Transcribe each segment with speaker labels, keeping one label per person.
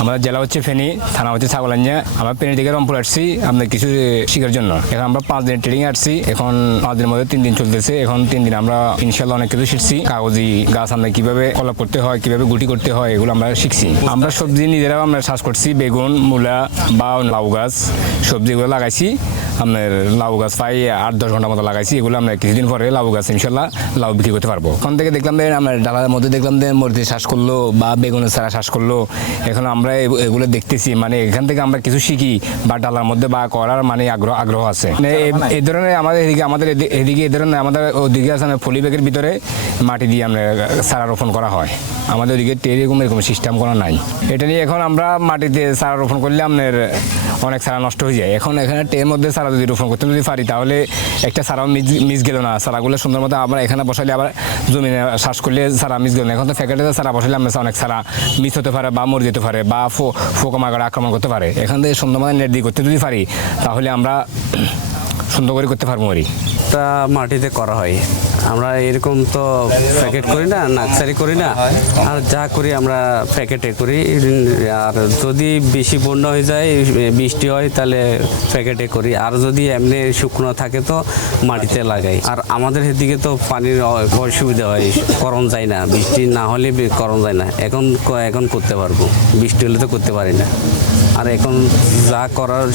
Speaker 1: আমাদের জেলা হচ্ছে ফেনি, থানা হচ্ছে ছাগলাঞ্জা। আমরা ফেনি থেকে রংপুর আসছি আপনার কিছু শিখার জন্য। এখন আমরা পাঁচ দিন ট্রেনিং আসছি। এখন পাঁচ দিনের মধ্যে তিন দিন চলতেছে। এখন তিন দিন আমরা ইনশাল্লাহ অনেক কিছু শিখছি। কাগজি গাছ আমরা কীভাবে কলাপ করতে হয়, কীভাবে গুটি করতে হয়, এগুলো আমরা শিখছি। আমরা সবজি নিজেরাও আমরা চাষ করছি। বেগুন, মূলা বা লাউ গাছ, সবজিগুলো লাগাইছি। আপনার লাউ গাছ প্রায় আট দশ ঘণ্টা মতো লাগাইছি এগুলো আমরা কিছুদিন পরে লাউ গাছ ইনশাল্লাহ লাউ বিক্রি করতে পারব। ওখান থেকে দেখলাম যে আমরা ডালার মধ্যে দেখলাম যে মরিচে শ্বাস করল বা বেগুনের চারা শ্বাস করল। এখন আমরা এগুলো দেখতেছি মানে এখান থেকে আমরা কিছু শিখি বা ডালার মধ্যে বা করার মানে আগ্রহ আগ্রহ আছে। মানে এ- এই ধরনের আমাদের এদিকে আমাদের এদি- এদিকে এই ধরনের আমাদের ওদিকে আছে পলি ব্যাগের ভিতরে মাটি দিয়ে আমরা সারা রোপণ করা হয়। আমাদের ওদিকে এরকম এরকম সিস্টেম করা নাই। এটা নিয়ে এখন আমরা মাটিতে সারা রোপণ করলে আপনার অনেক সারা নষ্ট হয়ে যায়। এখন এখানে টের মধ্যে চারা যদি রোপণ করতাম যদি পারি, তাহলে একটা সারাও মিস গেল না। সারাগুলো সুন্দর মতো আমরা এখানে বসাইলে আবার জমিনে শ্বাস করলে সারা মিস গেল না। এখন তো প্যাকেটে সারা বসাইলে আমরা অনেক সারা মিস হতে পারে বা মরে যেতে পারে বা ফো পোকামাকড় আক্রমণ করতে পারে। এখান থেকে সুন্দর মতো নেট দিয়ে করতে যদি পারি, তাহলে আমরা সুন্দর করে করতে পারব আর
Speaker 2: তা মাটিতে করা হয়। আমরা এরকম তো প্যাকেট করি না, নার্সারি করি না। আর যা করি আমরা প্যাকেটে করি। আর যদি বেশি বন্যা হয়ে যায়, বৃষ্টি হয়, তাহলে প্যাকেটে করি। আর যদি এমনি শুকনো থাকে তো মাটিতে লাগাই। আর আমাদের এদিকে তো পানির অসুবিধা হয় করণ যায় না। বৃষ্টি না হলে করণ যায় না। এখন এখন করতে পারব। বৃষ্টি হলে তো করতে পারি না। আর এখন যা করার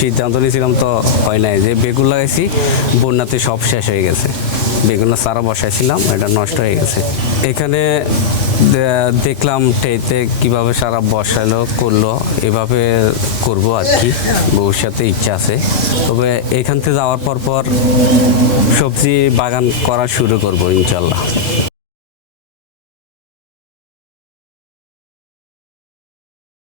Speaker 2: সিদ্ধান্ত নিয়েছিলাম তো হয় নাই। যে বেগুন লাগাইছি বন্যাতে সব শেষ হয়ে গেছে। বেগুনের চারা বসাইছিলাম, এটা নষ্ট হয়ে গেছে। এখানে দেখলাম টেতে কীভাবে সারা বসালো, করল, এভাবে করব আর কি, ভবিষ্যতে ইচ্ছা আছে। তবে এখান থেকে যাওয়ার পর পর সবজি বাগান করা শুরু করব, ইনশাল্লাহ।